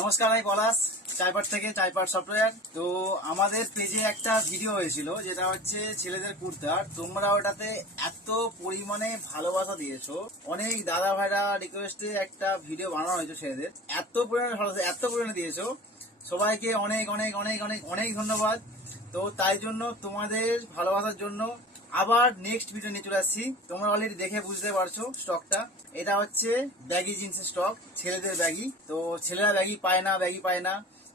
নমস্কার, আমি পলাশ চাইপাট থেকে চাইপাট সফটওয়্যার। তো আমাদের পেজে একটা ভিডিও হয়েছিল যেটা হচ্ছে ছেলেদের কুর্তার। তোমরা ওটাতে এত পরিমাণে ভালোবাসা দিয়েছো, অনেক দাদা ভাইরা রিকোয়েস্টে একটা ভিডিও বানানো হয়েছে ছেলেদের। এত পরিমাণে ভালোবাসা এত পরিমাণে দিয়েছো, সবাইকে অনেক অনেক অনেক অনেক অনেক ধন্যবাদ। তো তাই জন্য তোমাদের ভালোবাসার জন্য আবার নেক্সট ভিডিও নিয়ে চলে আসছি। তোমরা অলরেডি দেখে বুঝতে পারছো স্টকটা। এটা হচ্ছে ব্যাগি জিন্সের স্টক, ছেলেদের ব্যাগি। তো ছেলেরা ব্যাগি পায় না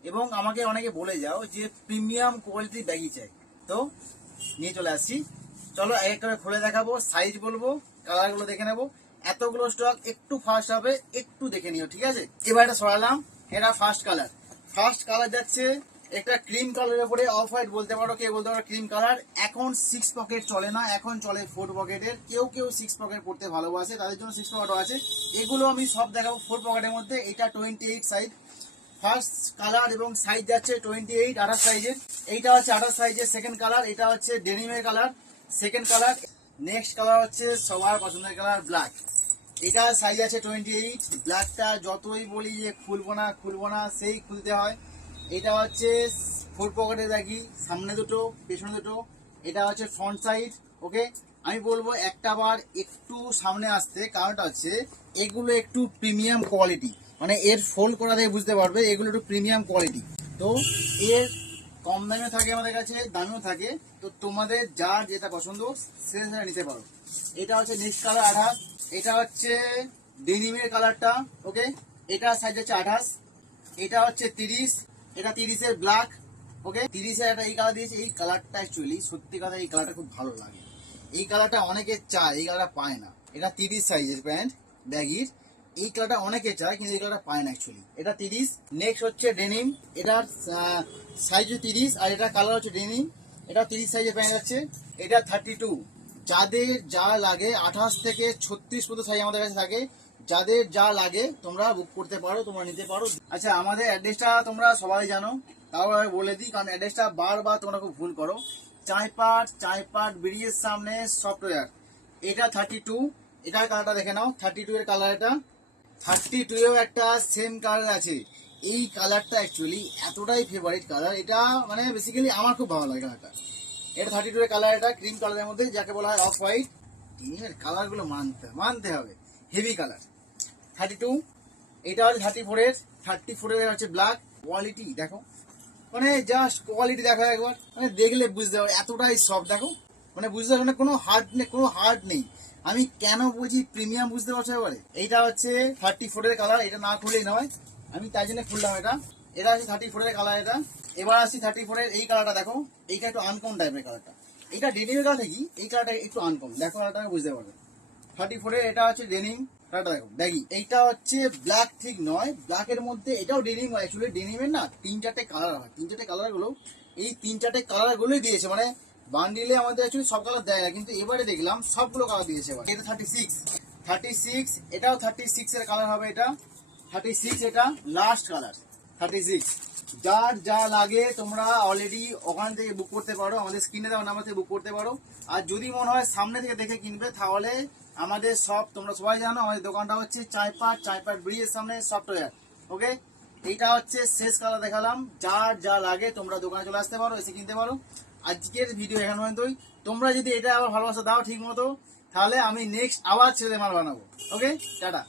এবং আমাকে অনেকে বলে যাও যে প্রিমিয়াম কোয়ালিটির ব্যাগি চাই। তো নিয়ে চলে আসছি, চলো এক করে খুলে দেখাবো, সাইজ বলবো, কালারগুলো দেখে নেবো। এতগুলো স্টক একটু ফাস্ট হবে, একটু দেখে নিও, ঠিক আছে? এবার এটা সরালাম। এটা ফার্স্ট কালার যাচ্ছে একটা ক্রিম কালারের উপরে, অফ হোয়াইট বলতে পারো, কে বলতে পারো ক্রিম কালার। এখন 6 পকেট চলে না, এখন চলে 4 পকেটের। কেউ 6 পকেট পড়তে ভালোবাসে, তাদের জন্য 6 পকেটও আছে। এগুলো আমি সব দেখাবো 4 পকেটের মধ্যে। এটা 28 সাইজ ফার্স্ট কালার এবং সাইজ যাচ্ছে 28 28 সাইজের। এইটা হচ্ছে 28 সাইজের সেকেন্ড কালার। এটা হচ্ছে ডেনিমের colour second colour. Next colour হচ্ছে সবার পছন্দের কালার ব্ল্যাক। এটা সাইজ আছে 28। ব্ল্যাকটা যতই বলি যে খুলবো না সেই খুলতে হয়। এটা হচ্ছে 4 পকেটের ব্যাগি, সামনে দুটো পেছনে দুটো। এটা হচ্ছে ফ্রন্ট সাইড। ওকে, আমি বলবো একটা বার একটু সামনে আসতে, কারণটা হচ্ছে এগুলো একটু প্রিমিয়াম কোয়ালিটি, মানে এর ফোল্ড করা থেকে বুঝতে পারবে এগুলো একটু প্রিমিয়াম কোয়ালিটি। তো এর কম দামেও থাকে, আমাদের কাছে দামেও থাকে। তো তোমাদের যার যেটা পছন্দ সেটা নিতে পারো। এটা হচ্ছে নেক্সট কালার 28। এটা হচ্ছে ডেনিমের কালারটা। ওকে, এটা সাইজ হচ্ছে 28। এটা হচ্ছে 30। এটা 30-এর ব্ল্যাক। ওকে, 30-এর একটা এই কালার দিয়েছে। এই কালারটা অ্যাকচুয়ালি সত্যি কথা এই কালারটা খুব ভালো লাগে। এই কালারটা অনেকে চায়, এই কালারটা পায় না। এটা 30 সাইজের প্যান্ট ব্যাগির। এই কালারটা অনেকে চায় কিন্তু এই কালারটা পায় না অ্যাকচুয়ালি। এটা 30। নেক্সট হচ্ছে ডেনিম। এটার সাইজ 30 আর এটা কালার হচ্ছে ডেনিম। এটা 30 সাইজের প্যান্ট আছে। এটা 32। যাদের যা লাগে 28 থেকে 36 পর্যন্ত সাইজ আমাদের কাছে থাকে। যাদের যা লাগে তোমরা বুক করতে পারো, তোমরা নিতে পারো। আচ্ছা, আমাদের অ্যাড্রেসটা তোমরা সবাই জানো, তাও আমি বলে দিই, কারণ অ্যাড্রেসটা বারবার তোমরা খুব ভুল করো। চাইপাট ব্রিজের সামনে সফটওয়্যার। এটা 32। এটার কালারটা দেখে নাও, 32 এর কালার। এটা 32 এও একটা সেম কালার আছে। এই কালারটা অ্যাকচুয়ালি এতটাই ফেভারিট কালার, এটা মানে বেসিক্যালি আমার খুব ভালো লাগে কালারটা। এটা 32 এর কালার, এটা ক্রিম কালারের মধ্যে, যাকে বলা হয় অফ হোয়াইট। টিনের কালারগুলো মানতে হবে, হেভি কালার। 32। এটা হচ্ছে 34 এর হচ্ছে ব্ল্যাক। কোয়ালিটি দেখো, মানে জাস্ট কোয়ালিটি দেখো একবার, মানে দেখলে বুঝতে পারো এতটাই সফট। দেখো মানে বুঝতে পারো, মানে কোনো হার্ড নেই। আমি কেন বলছি প্রিমিয়াম, বুঝতে পারছো এবারে? এইটা হচ্ছে 34 এর কালার। এটা না খুললেই নয়, আমি তাই জন্য খুললাম এটা। এটা হচ্ছে 34 এর কালার। এটা এবার আসছি 34 এর এই কালারটা। দেখো এইটা একটু আনকমন টাইপের কালারটা। এটা ডেনিমের কালার থেকে এই কালারটা একটু আনকমন। দেখো কালারটা বুঝতে পারবে। 34 এর এটা হচ্ছে ডেনিম কালারটা, দেখো ব্যাগি। এইটা হচ্ছে ব্ল্যাক, ঠিক নয়, ব্ল্যাকের মধ্যে এটাও ডেনিম। অ্যাকচুয়ালি ডেনিমের না 3-4টে কালার হয়, 3-4টে কালার গুলো এই 3-4টে কালার গুলোই দিয়েছে। মানে বান্ডিলে আমাদের অ্যাকচুয়ালি সব কালার দেয় না, কিন্তু এবারে দেখলাম সবগুলো কালার দিয়েছে। এবার এটা 36। এটাও 36 এর কালার হবে। এটা 36, এটা লাস্ট কালার 36। যার যা লাগে তোমরা অলরেডি ওখান থেকে বুক করতে পারো, আমাদের স্ক্রিনে দেওয়া নাম্বার থেকে বুক করতে পারো। আর যদি মনে হয় সামনে থেকে দেখে কিনবে, তাহলে আমাদের সব, তোমরা সবাই জানো আমাদের দোকানটা হচ্ছে চাইপাট ব্রিজের সামনে সফটওয়্যার। ওকে, এইটা হচ্ছে শেষ কালার দেখালাম। যার যা লাগে তোমরা দোকানে চলে আসতে পারো, এসে কিনতে পারো। আজকের ভিডিও এখান পর্যন্তই। তোমরা যদি এটা আবার ভালোবাসা দাও ঠিক মতো, তাহলে আমি নেক্সট আবার ছেড়ে মাল বানাবো। ওকে, টাটা।